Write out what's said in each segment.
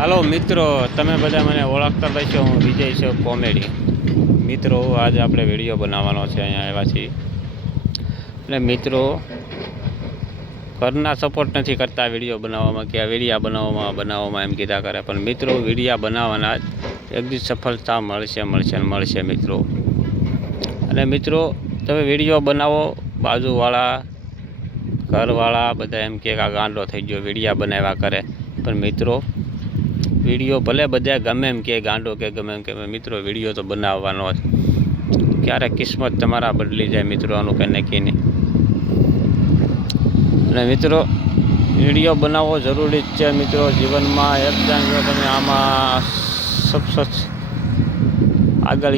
હાલો મિત્રો, તમે બધા મને ઓળખતા રહેશો. હું વિજય છે કોમેડી. મિત્રો, આજે આપણે વિડીયો બનાવવાનો છે, અહીંયા આવ્યા છીએ. અને મિત્રો, ઘરના સપોર્ટ નથી કરતા વિડીયો બનાવવામાં કે આ વિડીયા બનાવવામાં એમ કીધા કરે. પણ મિત્રો, વિડીયા બનાવવાના એક દિવસ સફળતા મળશે મિત્રો. અને મિત્રો, તમે વિડીયો બનાવો, બાજુવાળા ઘરવાળા બધા એમ કે આ ગાંડો થઈ ગયો વિડીયા બનાવ્યા કરે. પણ મિત્રો, વિડીયો ભલે બધા ગમે એમ કે ગાંડો કે ગમે એમ કે મિત્રો, વિડીયો તો બનાવવાનો જ. ક્યારેક કિસ્મત તમારા બદલી જાય મિત્રો, આનું કંઈ નક્કી નહીં. અને મિત્રો, વિડીયો બનાવવો જરૂરી જ છે મિત્રો જીવનમાં. એકદમ જો તમે આમાં સક્સેસ આગળ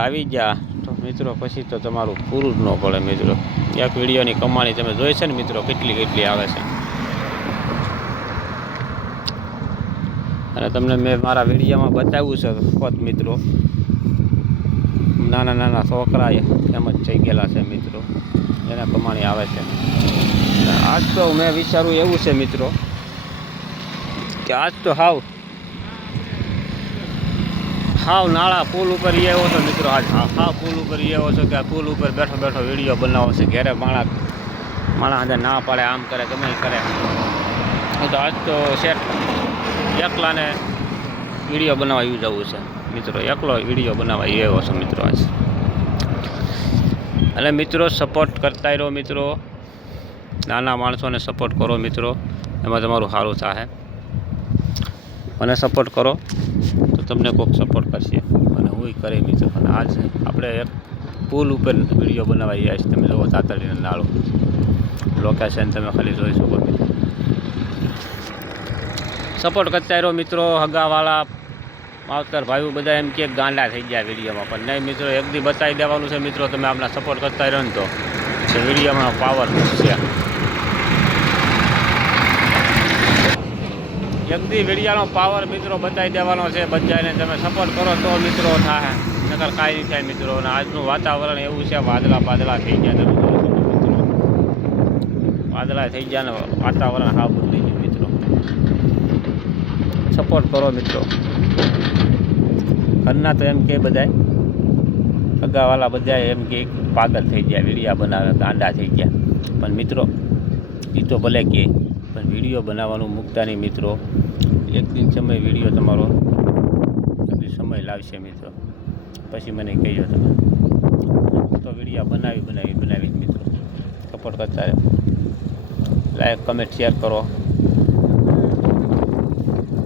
આવી ગયા તો મિત્રો, પછી તો તમારું પૂરું જ ન પડે મિત્રો. એક વિડીયોની કમાણી તમે જોઈ છે ને મિત્રો, કેટલી આવે છે. અને તમને મેં મારા વિડીયોમાં બતાવ્યું છે ખુદ મિત્રો, નાના છોકરા એમ જ થઈ ગયેલા છે મિત્રો, એને કમાણી આવે છે. આજ તો મેં વિચાર્યું એવું છે મિત્રો કે આજ તો હાવ નાળા પુલ ઉપર આવ્યો છો મિત્રો. આજ હાવ પુલ ઉપર આવ્યો છો કે પુલ ઉપર બેઠો વિડીયો બનાવો છે. ઘેરે માણસ ના પાડે, આમ કરે ગમે કરે. તો આજ તો સેટ એકલાને વિડીયો બનાવવા એવું જવું છે મિત્રો. એકલો વિડીયો બનાવવા એવો છે મિત્રો આજ. અને મિત્રો, સપોર્ટ કરતા રહો મિત્રો. નાના માણસોને સપોર્ટ કરો મિત્રો, એમાં તમારું સારું થાય. મને સપોર્ટ કરો તો તમને કોઈક સપોર્ટ કરશે અને હું કરે મિત્રો. અને આજ આપણે એક પુલ ઉપર વિડીયો બનાવવા આવ્યા છીએ. તમે જુઓ તાતડીને નાળું લોકેશન તમે ખાલી જોઈ શકો મિત્રો. સપોર્ટ કરતા રહો મિત્રો. હગાવાળા માવતર ભાઈઓ બધા એમ કે ગાંડા થઈ ગયા વિડીયોમાં, પણ નહીં મિત્રો, એક દી બતાવી દેવાનું છે મિત્રો. તમે આપણા સપોર્ટ કરતા રહો ને તો વિડીયોમાં પાવર છે. એક દી વિડીયોનો પાવર મિત્રો બતાવી દેવાનો છે બધાને. તમે સપોર્ટ કરો તો મિત્રો થાય, નકર કાંઈ નહીં થાય મિત્રો. અને આજનું વાતાવરણ એવું છે, વાદળા થઈ ગયા. તમે મિત્રો, વાદળા થઈ ગયા ને વાતાવરણ હાવ બદલાઈ ગયું મિત્રો. સપોર્ટ કરો મિત્રો. ઘરના તો એમ કે બધા અગાવાલા બધા એમ કે પાગલ થઈ ગયા, વિડીયા બનાવે ગાંડા થઈ ગયા. પણ મિત્રો, એ તો ભલે કે, પણ વિડીયો બનાવવાનું મૂકતા નહીં મિત્રો. એક દિન સમય વિડીયો તમારો સમય લાવશે મિત્રો. પછી મને કહેજો તમે. તો વિડીયો બનાવી મિત્રો. સપોર્ટ કરતા રહે. લાઈક કમેન્ટ શેર કરો.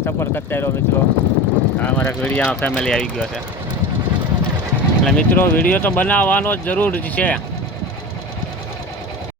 સપોર્ટ કરતા રહો મિત્રો. અમારા વિડીયોમાં ફેમિલી આવી ગયો છે એટલે મિત્રો, વિડીયો તો બનાવવાનો જ જરૂર છે.